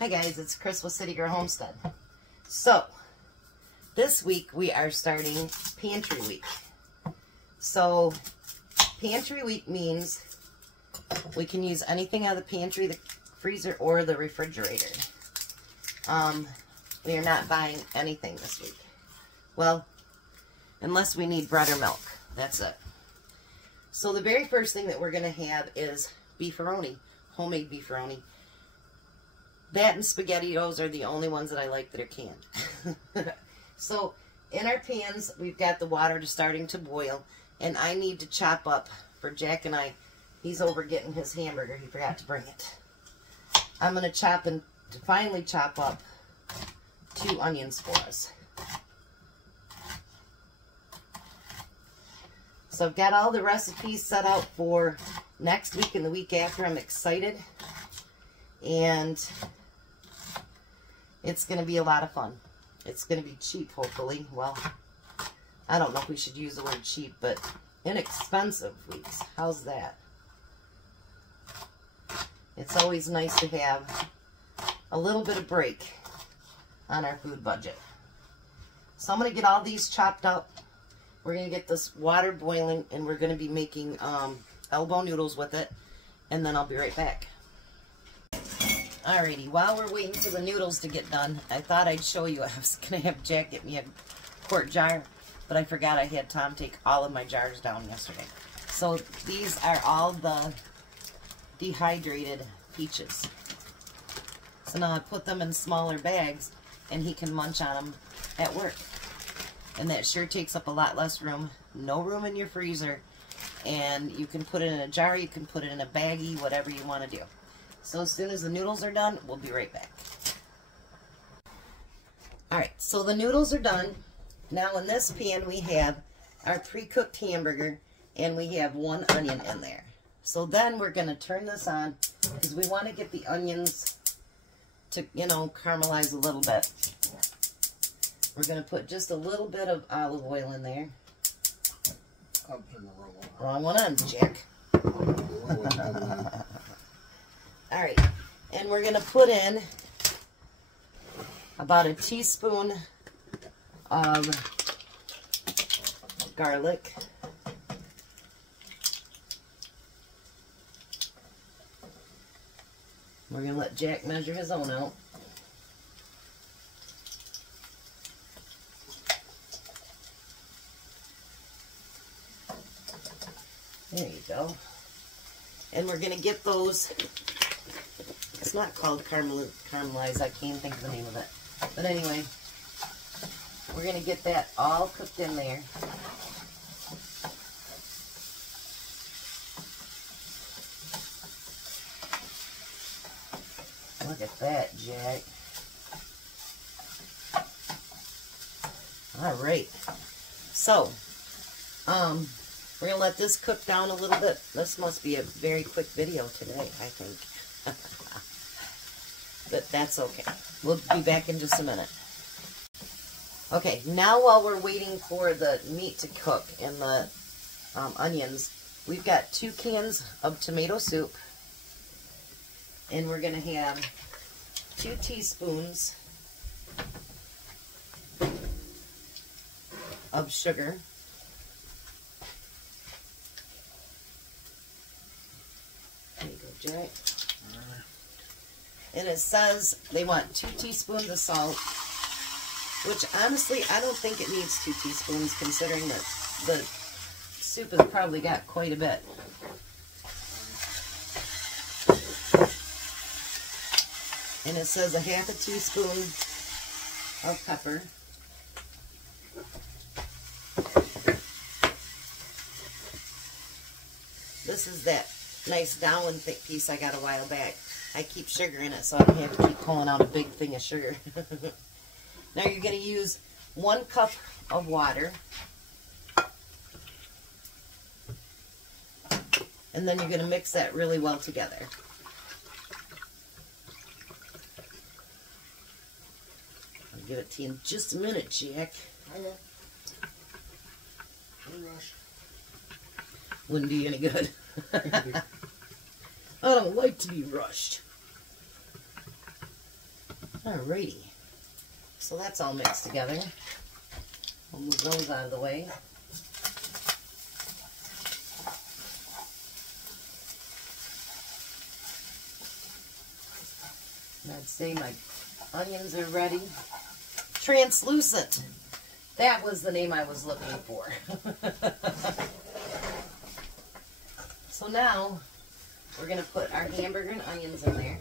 Hi guys, it's Chris with City Girl Homestead. So, this week we are starting Pantry Week. So, Pantry Week means we can use anything out of the pantry, the freezer, or the refrigerator. We are not buying anything this week. Well, unless we need bread or milk. That's it. So the very first thing that we're going to have is beefaroni, homemade beefaroni. That and SpaghettiOs are the only ones that I like that are canned. So in our pans, we've got the water starting to boil, and I need to chop up for Jack and I. He's over getting his hamburger. He forgot to bring it. I'm going to finally chop up 2 onions for us. So I've got all the recipes set out for next week and the week after. I'm excited. And it's going to be a lot of fun. It's going to be cheap, hopefully. Well, I don't know if we should use the word cheap, but inexpensive weeks. How's that? It's always nice to have a little bit of break on our food budget. So I'm going to get all these chopped up. We're going to get this water boiling, and we're going to be making elbow noodles with it, and then I'll be right back. Alrighty, while we're waiting for the noodles to get done, I thought I'd show you. I was going to have Jack get me a quart jar, but I forgot I had Tom take all of my jars down yesterday. So these are all the dehydrated peaches. So now I put them in smaller bags, and he can munch on them at work. And that sure takes up a lot less room. No room in your freezer. And you can put it in a jar, you can put it in a baggie, whatever you want to do. So as soon as the noodles are done, we'll be right back. Alright, so the noodles are done. Now in this pan we have our pre-cooked hamburger, and we have 1 onion in there. So then we're going to turn this on, because we want to get the onions to, you know, caramelize a little bit. We're going to put just a little bit of olive oil in there. I'm putting the wrong one on, Jack. Alright, and we're going to put in about a teaspoon of garlic. We're going to let Jack measure his own out. There you go. And we're going to get those, it's not called caramelized, I can't think of the name of it. But anyway, we're going to get that all cooked in there. Look at that, Jack. Alright. So, we're going to let this cook down a little bit. This must be a very quick video today, I think. But that's okay. We'll be back in just a minute. Okay, now while we're waiting for the meat to cook and the onions, we've got 2 cans of tomato soup. And we're going to have 2 teaspoons of sugar. There you go, Jack. And it says they want 2 teaspoons of salt, which honestly I don't think it needs 2 teaspoons considering that the soup has probably got quite a bit. And it says a 1/2 teaspoon of pepper. This is that nice down thick piece I got a while back. I keep sugar in it so I don't have to keep pulling out a big thing of sugar. Now you're going to use 1 cup of water. And then you're going to mix that really well together. I'll give it to you in just a minute, Jack. Okay. No rush. Wouldn't do you any good. I don't like to be rushed. Alrighty. So that's all mixed together. We'll move those out of the way. And I'd say my onions are ready. Translucent. That was the name I was looking for. So now we're going to put our hamburger and onions in there.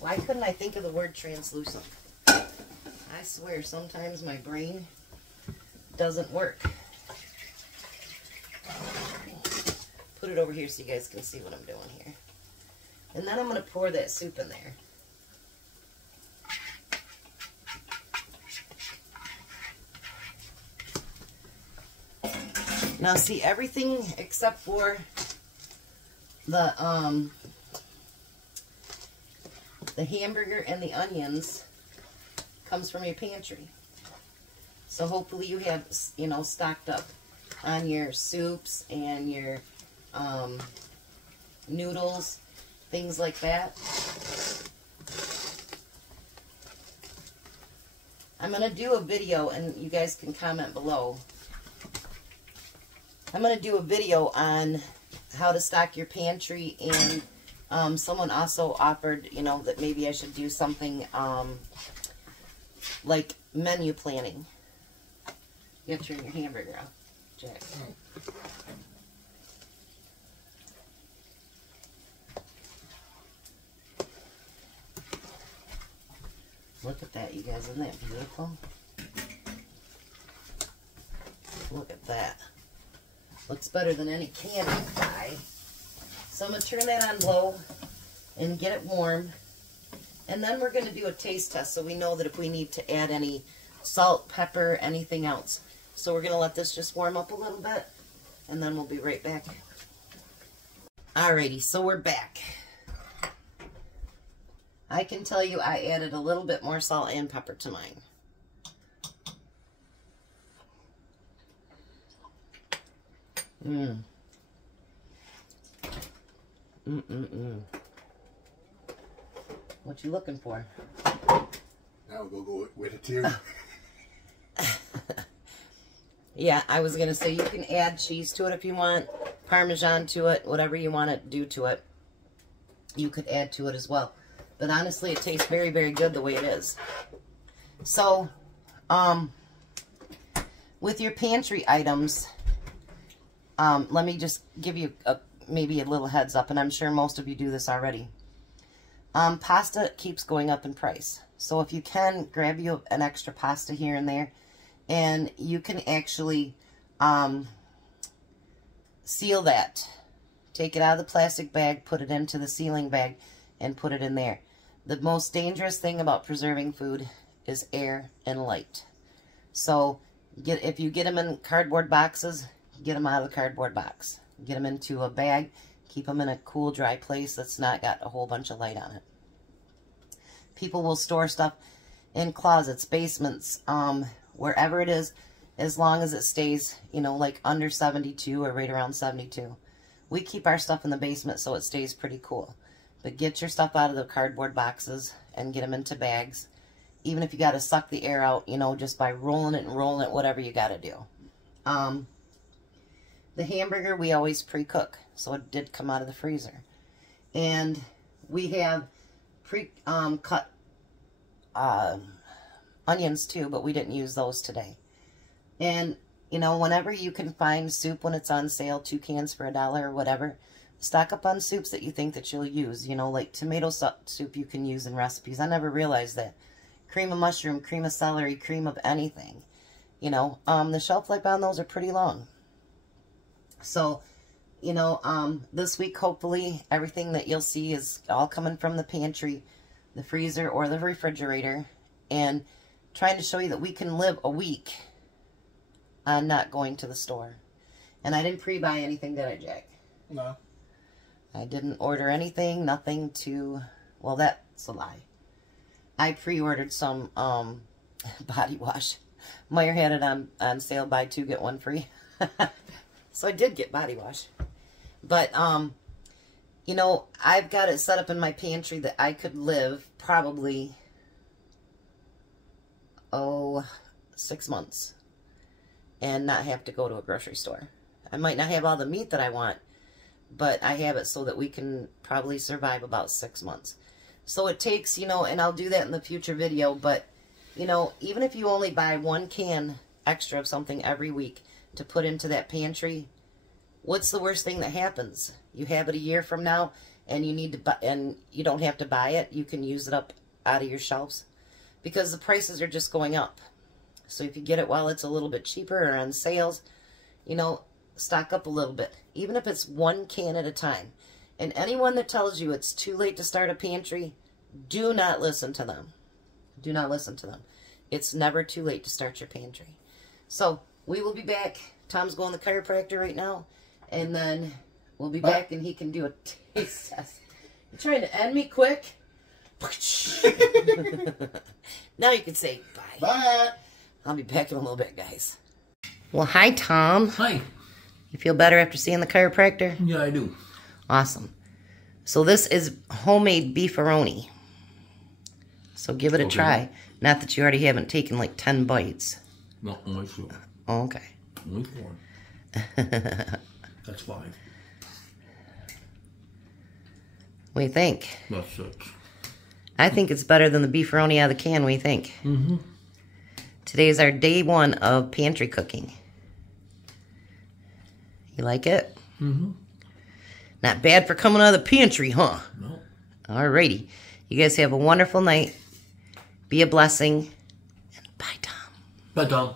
Why couldn't I think of the word translucent? I swear, sometimes my brain doesn't work. Put it over here so you guys can see what I'm doing here. And then I'm going to pour that soup in there. Now see, everything except for the hamburger and the onions comes from your pantry. So hopefully you have, you know, stocked up on your soups and your noodles, things like that. I'm going to do a video, and you guys can comment below. I'm going to do a video on how to stock your pantry, and someone also offered, you know, that maybe I should do something like menu planning. You have to turn your hamburger off, Jack. Look at that, you guys. Isn't that beautiful? Look at that. Looks better than any can I buy. So I'm going to turn that on low and get it warm. And then we're going to do a taste test so we know that if we need to add any salt, pepper, anything else. So we're going to let this just warm up a little bit, and then we'll be right back. Alrighty, so we're back. I can tell you I added a little bit more salt and pepper to mine. What you looking for? Now we'll go with it too. Yeah, I was going to say you can add cheese to it if you want, Parmesan to it, whatever you want to do to it. You could add to it as well. But honestly, it tastes very, very good the way it is. So, with your pantry items, let me just give you maybe a little heads up, and I'm sure most of you do this already. Pasta keeps going up in price. So if you can, grab you an extra pasta here and there, and you can actually seal that. Take it out of the plastic bag, put it into the sealing bag, and put it in there. The most dangerous thing about preserving food is air and light. So if you get them in cardboard boxes, get them out of the cardboard box. Get them into a bag. Keep them in a cool, dry place that's not got a whole bunch of light on it. People will store stuff in closets, basements, wherever it is, as long as it stays, you know, like under 72 or right around 72. We keep our stuff in the basement so it stays pretty cool. But get your stuff out of the cardboard boxes and get them into bags. Even if you got to suck the air out, you know, just by rolling it and rolling it, whatever you got to do. The hamburger we always pre-cook, so it did come out of the freezer. And we have pre-cut onions too, but we didn't use those today. And, you know, whenever you can find soup when it's on sale, 2 cans for $1 or whatever, stock up on soups that you think that you'll use. You know, like tomato soup you can use in recipes. I never realized that. Cream of mushroom, cream of celery, cream of anything. You know, the shelf life on those are pretty long. So, you know, this week, hopefully, everything that you'll see is all coming from the pantry, the freezer, or the refrigerator. And trying to show you that we can live a week on not going to the store. And I didn't pre-buy anything, did I, Jack? No. I didn't order anything, nothing to, well, that's a lie. I pre-ordered some body wash. Meyer had it on sale, buy 2, get 1 free. So I did get body wash. But you know, I've got it set up in my pantry that I could live probably, 6 months and not have to go to a grocery store. I might not have all the meat that I want, but I have it so that we can probably survive about 6 months. So it takes, you know, and I'll do that in the future video, but, you know, even if you only buy 1 can extra of something every week to put into that pantry, what's the worst thing that happens? You have it a year from now, and you need to buy, and you don't have to buy it. You can use it up out of your shelves because the prices are just going up. So if you get it while it's a little bit cheaper or on sales, you know, stock up a little bit, even if it's 1 can at a time. And anyone that tells you it's too late to start a pantry, do not listen to them. Do not listen to them. It's never too late to start your pantry. So we will be back. Tom's going to the chiropractor right now, and then we'll be back and he can do a taste test. You're trying to end me quick? Now you can say bye. Bye. I'll be back in a little bit, guys. Well, hi, Tom. Hi. You feel better after seeing the chiropractor? Yeah, I do. Awesome. So this is homemade beefaroni. So give it a try. Not that you already haven't taken like 10 bites. No, only 2. Oh, okay. Only 4. That's 5. What do you think? That's 6. I think it's better than the beefaroni out of the can. What do you think? Mm-hmm. Today is our day 1 of pantry cooking. You like it? Mm-hmm. Not bad for coming out of the pantry, huh? No. Alrighty. You guys have a wonderful night. Be a blessing. And bye, Tom. Bye, Tom.